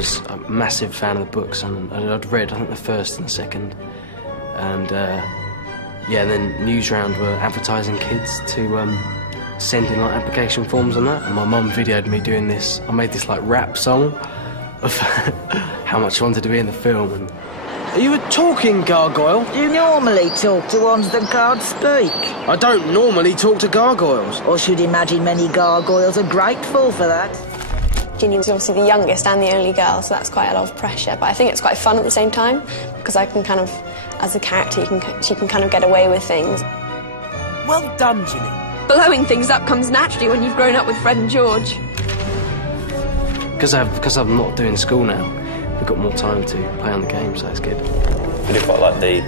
was a massive fan of the books, and I'd read, I think, the first and the second. And, yeah, and then Newsround were advertising kids to send in, like, application forms and that. And my mum videoed me doing this. I made this, like, rap song of how much I wanted to be in the film. And are you a talking gargoyle? Do you normally talk to ones that can't speak? I don't normally talk to gargoyles. Or should imagine many gargoyles are grateful for that. Ginny's obviously the youngest and the only girl, so that's quite a lot of pressure. But I think it's quite fun at the same time, because I can kind of, as a character, she can kind of get away with things. Well done, Ginny. Blowing things up comes naturally when you've grown up with Fred and George. Because I'm not doing school now, we've got more time to play on the game, so it's good. We do quite like the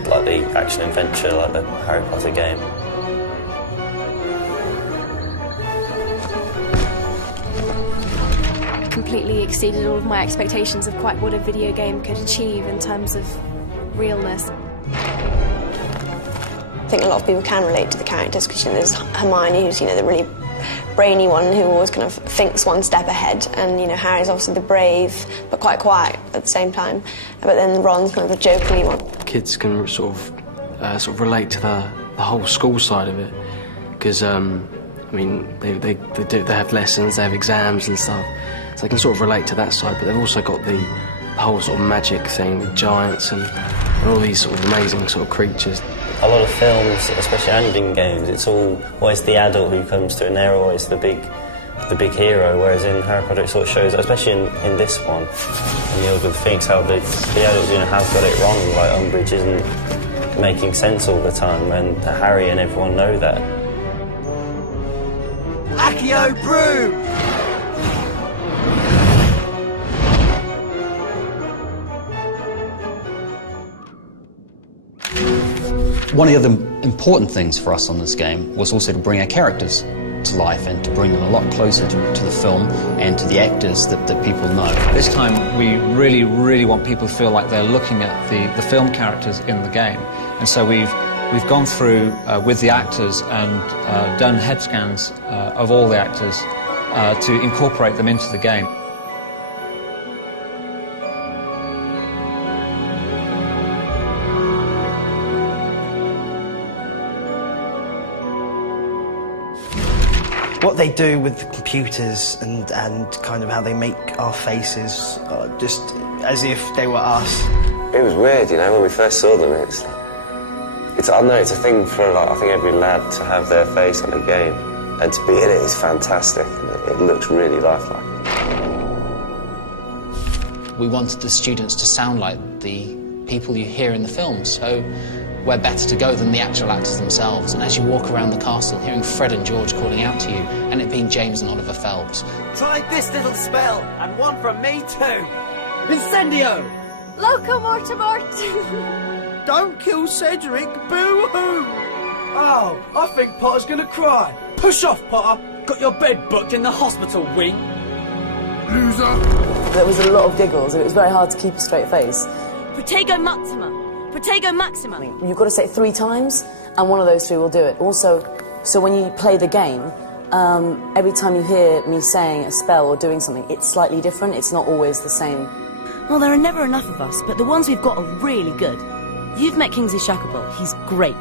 action adventure, like the Harry Potter game. Completely exceeded all of my expectations of quite what a video game could achieve in terms of realness. I think a lot of people can relate to the characters, because there's Hermione, who's the really brainy one who always kind of thinks one step ahead, and Harry's obviously the brave but quite quiet at the same time. But then Ron's kind of the jokingly one. Kids can sort of relate to the whole school side of it, because I mean they have lessons, they have exams and stuff, so they can sort of relate to that side. But they've also got the whole sort of magic thing with giants and all these sort of amazing sort of creatures. A lot of films, especially and in games, it's always the adult who comes to, and they're always the big hero. Whereas in Harry Potter, it sort of shows, especially in this one, in the Order of the Phoenix, how the adults have got it wrong. Like Umbridge isn't making sense all the time, and Harry and everyone know that. Accio Brew! One of the other important things for us on this game was also to bring our characters to life and to bring them a lot closer to the film and to the actors that people know. This time we really, really want people to feel like they're looking at the film characters in the game. And so we've gone through with the actors and done head scans of all the actors to incorporate them into the game. What they do with the computers and kind of how they make our faces, just as if they were us. It was weird, when we first saw them. It's I don't know, it's a thing for I think every lad to have their face on a game, and to be in it is fantastic. And it looks really lifelike. We wanted the students to sound like the people you hear in the film, so where better to go than the actual actors themselves. And as you walk around the castle, hearing Fred and George calling out to you, and it being James and Oliver Phelps. Try this little spell, and one from me too. Incendio! Loco Mortimort! Don't kill Cedric, boo-hoo! Oh, I think Potter's gonna cry. Push off, Potter. Got your bed booked in the hospital, wing. Loser! There was a lot of giggles, and it was very hard to keep a straight face. Protego Maxima! Protego Maxima! You've got to say it 3 times, and one of those 3 will do it. Also, so when you play the game, every time you hear me saying a spell or doing something, it's slightly different. It's not always the same. Well, there are never enough of us, but the ones we've got are really good. You've met Kingsley Shacklebolt. He's great.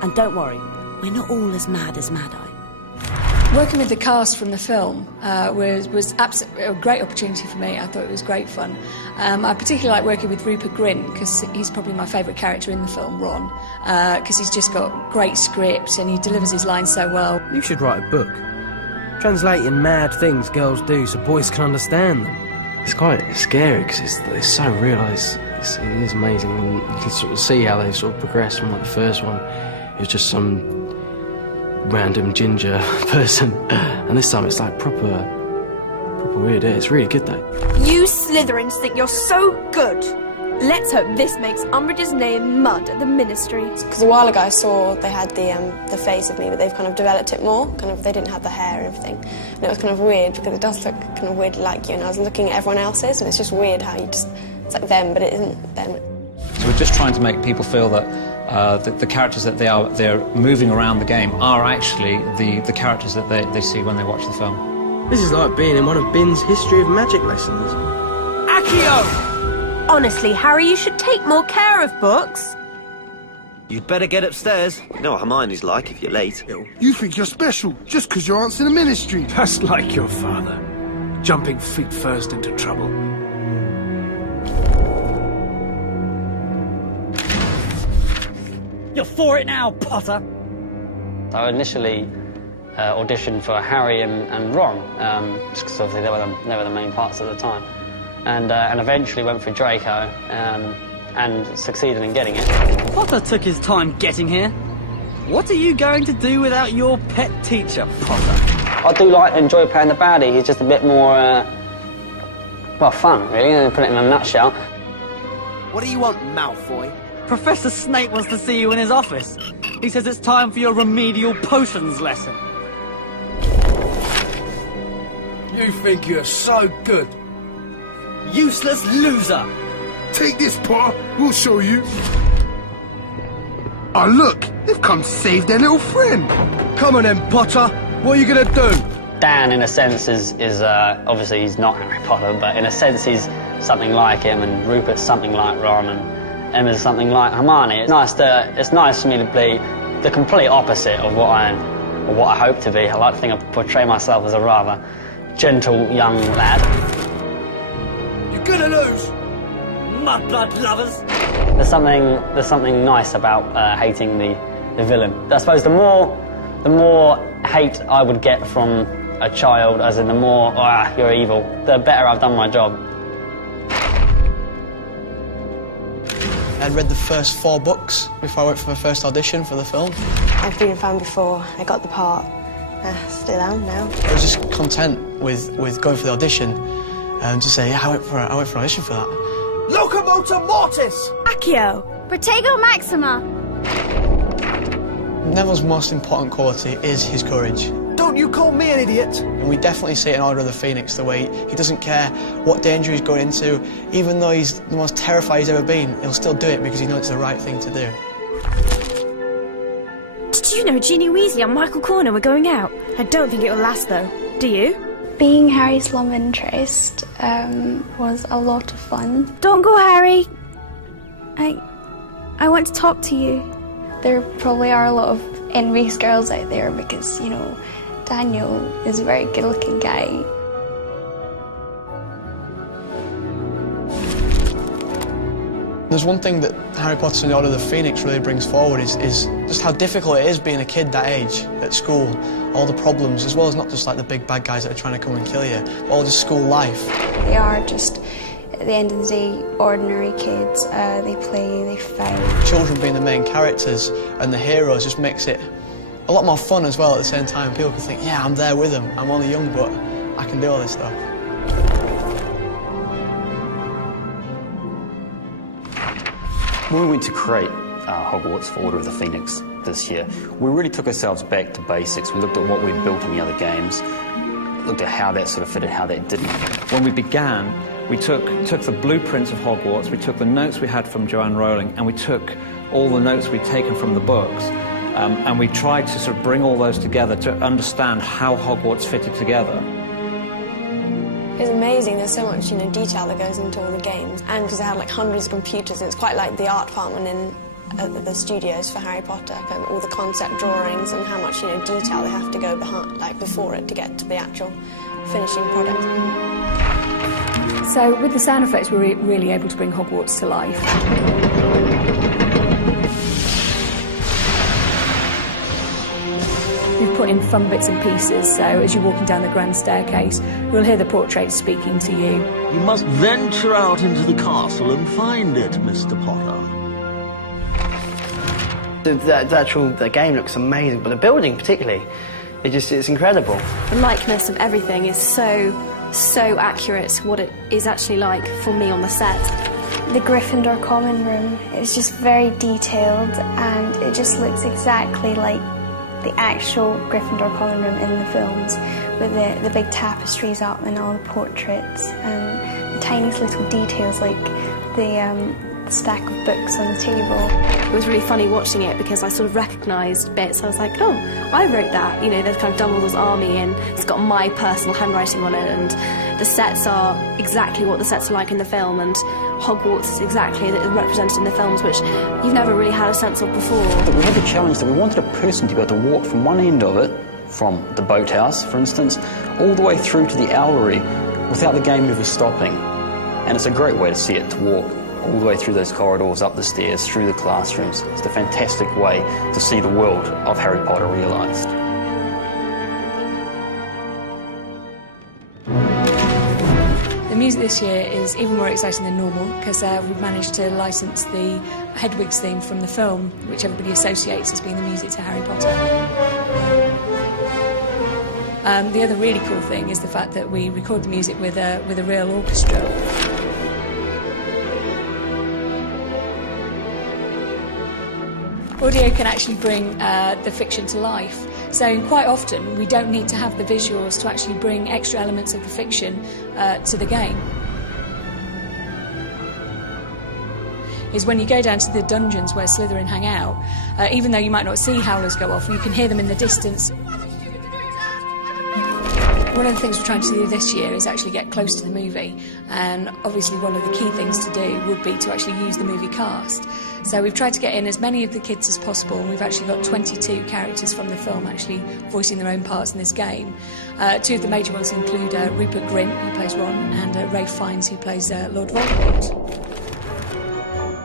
And don't worry, we're not all as Mad Eye. Working with the cast from the film was absolutely a great opportunity for me. I thought it was great fun. I particularly like working with Rupert Grint, because he's probably my favourite character in the film, Ron, because he's just got great script and he delivers his lines so well. You should write a book, translating mad things girls do so boys can understand them. It's quite scary because it's so real. It is amazing, and you can sort of see how they sort of progress from the first one. It was just some random ginger person, and this time it's like proper weird. It's really good though. You Slytherins think you're so good. Let's hope this makes Umbridge's name mud at the Ministry. Because a while ago I saw they had the face of me, but they've kind of developed it more. They didn't have the hair and everything, and it was kind of weird because it does look kind of weirdly like you. And I was looking at everyone else's, and it's just weird how it's like them, but it isn't them. So we're just trying to make people feel that the characters that they're moving around the game are actually the characters that they see when they watch the film. This is like being in one of Bin's History of Magic lessons. Accio! Honestly, Harry, you should take more care of books. You'd better get upstairs. You know what Hermione's like if you're late. You think you're special just because you're answering the ministry. That's like your father. Jumping feet first into trouble. You're for it now, Potter. I initially auditioned for Harry and Ron, just because obviously they were the main parts at the time, and eventually went for Draco, and succeeded in getting it. Potter took his time getting here. What are you going to do without your pet teacher, Potter? I do enjoy playing the baddie. He's just a bit more, well, fun, really, put it in a nutshell. What do you want, Malfoy? Professor Snape wants to see you in his office. He says it's time for your remedial potions lesson. You think you're so good. Useless loser. Take this, Potter. We'll show you. Oh, look. They've come to save their little friend. Come on then, Potter. What are you going to do? Dan, in a sense, is obviously he's not Harry Potter, but in a sense he's something like him, and Rupert's something like Ron, and Emma's something like Hermione. It's nice for me to be the complete opposite of what I hope to be. I like to think I portray myself as a rather gentle young lad. You're gonna lose, mudblood lovers. There's something nice about hating the villain. I suppose the more hate I would get from a child, as in the more you're evil, the better I've done my job. I'd read the first 4 books before I went for my first audition for the film. I've been a fan before I got the part. Still am now. I was just content with going for the audition and just say, yeah, I went for an audition for that. Locomotor Mortis! Accio! Protego Maxima! Neville's most important quality is his courage. Don't you call me an idiot! And we definitely see it in Order of the Phoenix, the way he doesn't care what danger he's going into. Even though he's the most terrified he's ever been, he'll still do it because he knows it's the right thing to do. Did you know Ginny Weasley and Michael Corner were going out? I don't think it will last, though. Do you? Being Harry's love interest was a lot of fun. Don't go, Harry! I want to talk to you. There probably are a lot of envious girls out there because, you know, Daniel is a very good-looking guy. There's one thing that Harry Potter and the Order of the Phoenix really brings forward is just how difficult it is being a kid that age at school. All the problems, as well as not just like the big bad guys that are trying to come and kill you, but all just school life. They are just, at the end of the day, ordinary kids. They play, they fight. Children being the main characters and the heroes just makes it a lot more fun as well at the same time. People can think, yeah, I'm there with them. I'm only young, but I can do all this stuff. When we went to create Hogwarts for Order of the Phoenix this year, we really took ourselves back to basics. We looked at what we'd built in the other games, looked at how that sort of fitted, how that didn't. When we began, we took the blueprints of Hogwarts, we took the notes we had from Joanne Rowling, and we took all the notes we'd taken from the books, and we tried to sort of bring all those together to understand how Hogwarts fitted together. It's amazing, there's so much, detail that goes into all the games. And because they had like hundreds of computers, it's quite like the art department in the studios for Harry Potter, and all the concept drawings and how much, detail they have to go behind, before it to get to the actual finishing product. So with the sound effects, we're really able to bring Hogwarts to life. We've put in fun bits and pieces, so as you're walking down the grand staircase, we'll hear the portrait speaking to you. You must venture out into the castle and find it, Mr. Potter. The game looks amazing, but the building particularly, it's incredible. The likeness of everything is so accurate to what it is actually like for me on the set. The Gryffindor common room is just very detailed, and it just looks exactly like the actual Gryffindor common room in the films, with the big tapestries up and all the portraits and the tiniest little details like the stack of books on the table. It was really funny watching it because I sort of recognised bits. I was like, oh, I wrote that. You know, there's kind of Dumbledore's army and it's got my personal handwriting on it, and the sets are exactly what the sets are like in the film, and Hogwarts is exactly represented in the films, which you've never really had a sense of before. But we had the challenge that we wanted a person to be able to walk from one end of it, from the boathouse, for instance, all the way through to the owlery without the game ever stopping. And it's a great way to see it, to walk all the way through those corridors, up the stairs, through the classrooms. It's a fantastic way to see the world of Harry Potter realised. The music this year is even more exciting than normal because we've managed to license the Hedwig's theme from the film, which everybody associates as being the music to Harry Potter. The other really cool thing is the fact that we record the music with a real orchestra. Audio can actually bring the fiction to life. So quite often we don't need to have the visuals to actually bring extra elements of the fiction to the game. Is when you go down to the dungeons where Slytherin hang out, even though you might not see howlers go off, you can hear them in the distance. One of the things we're trying to do this year is actually get close to the movie, and obviously one of the key things to do would be to actually use the movie cast. So we've tried to get in as many of the kids as possible, and we've actually got 22 characters from the film actually voicing their own parts in this game. Two of the major ones include Rupert Grint, who plays Ron, and Ralph Fiennes, who plays Lord Voldemort.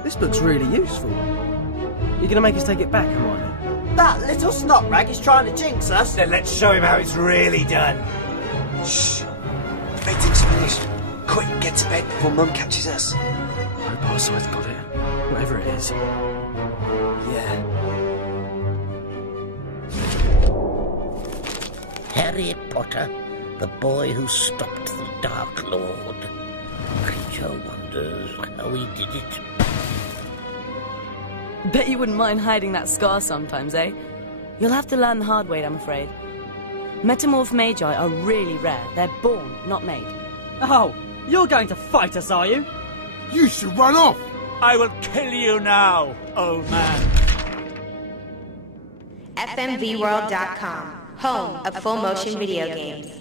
This book's really useful. You're going to make us take it back, Hermione? That little snot rag is trying to jinx us. Then let's show him how it's really done. Shh. Meeting's finished. Quick, get to bed before Mum catches us. Hope our side's got it. Whatever it is. Yeah. Harry Potter, the boy who stopped the Dark Lord. Creature wonders how he did it. Bet you wouldn't mind hiding that scar sometimes, eh? You'll have to learn the hard way, I'm afraid. Metamorph magi are really rare. They're born, not made. Oh, you're going to fight us, are you? You should run off! I will kill you now, old man. FMVworld.com, home of full motion video games.